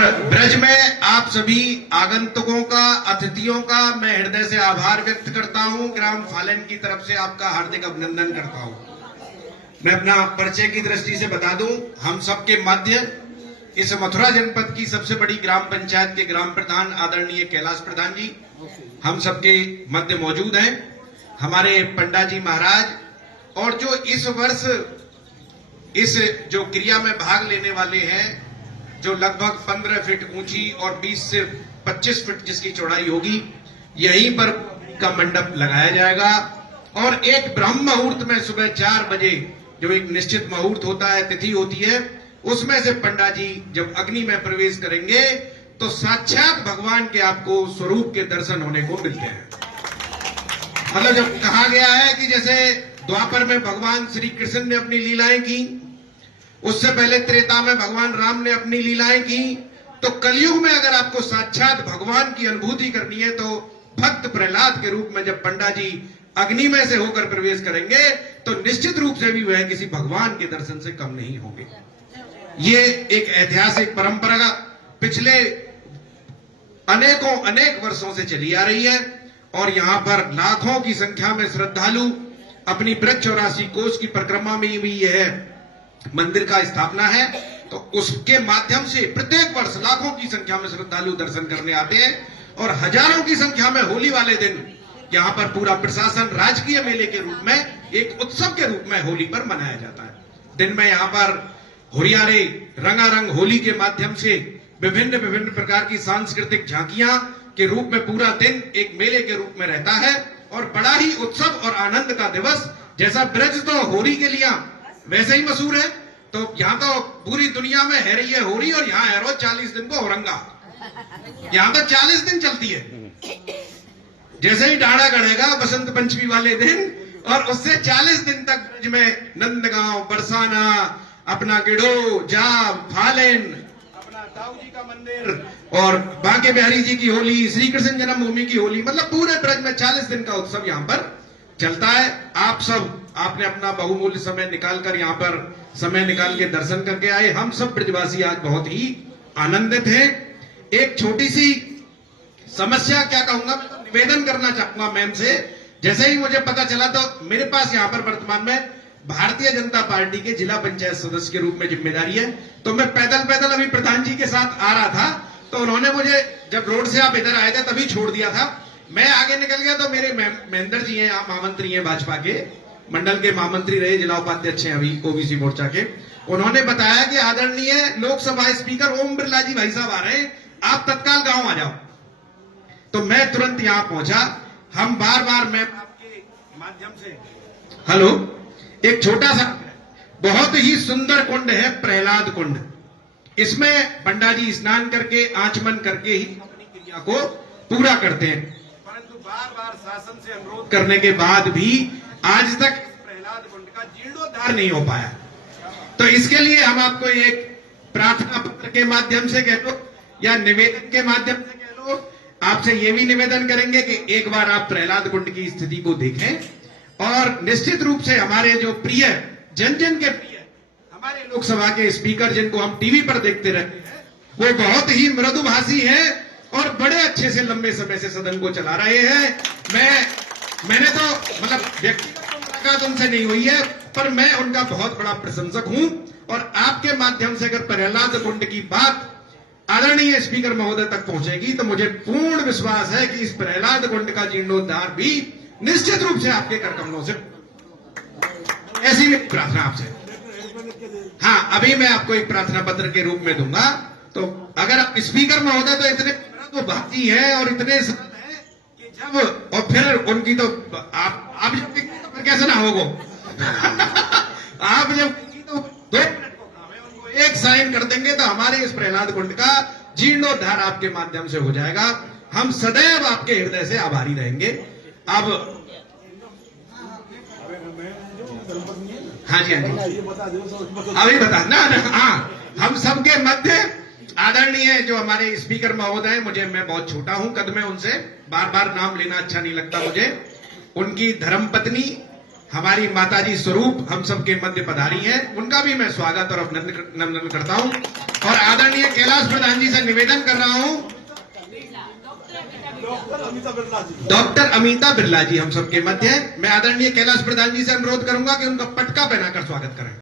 ब्रज में आप सभी आगंतुकों का, अतिथियों का मैं हृदय से आभार व्यक्त करता हूं। ग्राम फालन की तरफ से आपका हार्दिक अभिनंदन करता हूं। मैं अपना परिचय की दृष्टि से बता दूं, हम सबके मध्य इस मथुरा जनपद की सबसे बड़ी ग्राम पंचायत के ग्राम प्रधान आदरणीय कैलाश प्रधान जी हम सबके मध्य मौजूद हैं। हमारे पंडा जी महाराज और जो इस वर्ष इस जो क्रिया में भाग लेने वाले हैं, जो लगभग 15 फीट ऊंची और 20 से 25 फीट जिसकी चौड़ाई होगी, यहीं पर का मंडप लगाया जाएगा। और एक ब्रह्म मुहूर्त में सुबह 4 बजे जो एक निश्चित मुहूर्त होता है, तिथि होती है, उसमें से पंडा जी जब अग्नि में प्रवेश करेंगे तो साक्षात भगवान के आपको स्वरूप के दर्शन होने को मिलते हैं। मतलब जब कहा गया है कि जैसे द्वापर में भगवान श्री कृष्ण ने अपनी लीलाएं की, उससे पहले त्रेता में भगवान राम ने अपनी लीलाएं की, तो कलयुग में अगर आपको साक्षात भगवान की अनुभूति करनी है तो भक्त प्रहलाद के रूप में जब पंडा जी अग्नि में से होकर प्रवेश करेंगे तो निश्चित रूप से भी वह किसी भगवान के दर्शन से कम नहीं होंगे। ये एक ऐतिहासिक परंपरा पिछले अनेक वर्षों से चली आ रही है और यहां पर लाखों की संख्या में श्रद्धालु अपनी ब्रज 84 कोस की परिक्रमा में भी यह मंदिर का स्थापना है, तो उसके माध्यम से प्रत्येक वर्ष लाखों की संख्या में श्रद्धालु दर्शन करने आते हैं और हजारों की संख्या में होली वाले दिन यहां पर पूरा प्रशासन राजकीय मेले के रूप में, एक उत्सव के रूप में होली पर मनाया जाता है। दिन में यहां पर हुरियारे रंगारंग होली के माध्यम से विभिन्न प्रकार की सांस्कृतिक झांकियां के रूप में पूरा दिन एक मेले के रूप में रहता है और बड़ा ही उत्सव और आनंद का दिवस। जैसा ब्रज तो होली के लिए वैसे ही मशहूर है, तो यहाँ तो पूरी दुनिया में है रही है होली और यहाँ है रोज 40 दिन को औरंगा। यहाँ तो 40 दिन चलती है। जैसे ही डाड़ा गड़ेगा बसंत पंचमी वाले दिन और उससे 40 दिन तक ब्रज में नंदगांव, बरसाना, अपना गिडो, जाब, फालेन, अपना दाऊ जी का मंदिर और बांके बिहारी जी की होली, श्री कृष्ण जन्मभूमि की होली, मतलब पूरे ब्रज में 40 दिन का उत्सव यहाँ पर चलता है। आप सब आपने अपना बहुमूल्य समय निकालकर यहाँ पर समय निकाल के दर्शन करके आए। हम सब ब्रजवासी आज बहुत ही आनंदित हैं। एक छोटी सी समस्या क्या कहूंगा, मैं तो निवेदन करना चाहूंगा मैम से। जैसे ही मुझे पता चला तो मेरे पास यहाँ पर वर्तमान में भारतीय जनता पार्टी के जिला पंचायत सदस्य के रूप में जिम्मेदारी है, तो मैं पैदल अभी प्रधान जी के साथ आ रहा था, तो उन्होंने मुझे जब रोड से आप इधर आए थे तभी छोड़ दिया था। मैं आगे निकल गया तो मेरे महेंद्र जी हैं, आप महामंत्री हैं, भाजपा के मंडल के महामंत्री रहे, जिला उपाध्यक्ष हैं अभी ओबीसी मोर्चा के। उन्होंने बताया कि आदरणीय लोकसभा स्पीकर ओम बिरला जी भाई साहब आ रहे हैं, आप तत्काल गांव आ जाओ। तो मैं तुरंत यहां पहुंचा। हम बार मैं आपके माध्यम से हेलो, एक छोटा सा बहुत ही सुंदर कुंड है प्रहलाद कुंड। इसमें पंडा जी स्नान करके आचमन करके ही अपनी क्रिया को पूरा करते हैं, परंतु बार शासन से अनुरोध करने के बाद भी आज तक प्रहलाद कुंड का जीर्णोद्धार नहीं हो पाया। तो इसके लिए हम आपको एक प्रार्थना पत्र के माध्यम से कह लो या निवेदन के माध्यम से कह लो, आपसे ये भी निवेदन करेंगे कि एक बार आप प्रहलाद कुंड की स्थिति को देखें और निश्चित रूप से हमारे जो प्रिय जन के प्रिय हमारे लोकसभा के स्पीकर जिनको हम टीवी पर देखते रहते हैं, वो बहुत ही मृदुभाषी हैं और बड़े अच्छे से लंबे समय से सदन को चला रहे हैं। मैंने तो मतलब व्यक्तिगत मुलाकात उनसे नहीं हुई है, पर मैं उनका बहुत बड़ा प्रशंसक हूं और आपके माध्यम से अगर प्रहलाद कुंड की बात आदरणीय स्पीकर महोदय तक पहुंचेगी तो मुझे पूर्ण विश्वास है कि इस प्रहलाद कुंड का जीर्णोद्धार भी निश्चित रूप से आपके करकमलों से। ऐसी भी प्रार्थना आपसे, हाँ, अभी मैं आपको एक प्रार्थना पत्र के रूप में दूंगा। तो अगर आप स्पीकर महोदय तो इतने तो भाती है और इतने सरल है कि जब और फिर उनकी तो आप जब तो फिर कैसे ना होगो आप जब तो 2 मिनट को काम है, उनको एक साइन कर देंगे तो हमारे इस प्रहलाद कुंड का जीर्णोद्धार आपके माध्यम से हो जाएगा। हम सदैव आपके हृदय से आभारी रहेंगे। अब हाँ जी अभी बता ना, हाँ, हम सबके मध्य आदरणीय जो हमारे स्पीकर महोदय हैं, मैं बहुत छोटा हूं कद में, उनसे बार नाम लेना अच्छा नहीं लगता मुझे। उनकी धर्मपत्नी हमारी माताजी स्वरूप हम सबके मध्य पधारी हैं, उनका भी मैं स्वागत और अभिनंदन करता हूं। और आदरणीय कैलाश प्रधान जी से निवेदन कर रहा हूं, डॉक्टर अमिता बिरला जी हम सबके मध्य हैं। मैं आदरणीय कैलाश प्रधान जी से अनुरोध करूंगा कि उनका पटका पहनाकर स्वागत करें।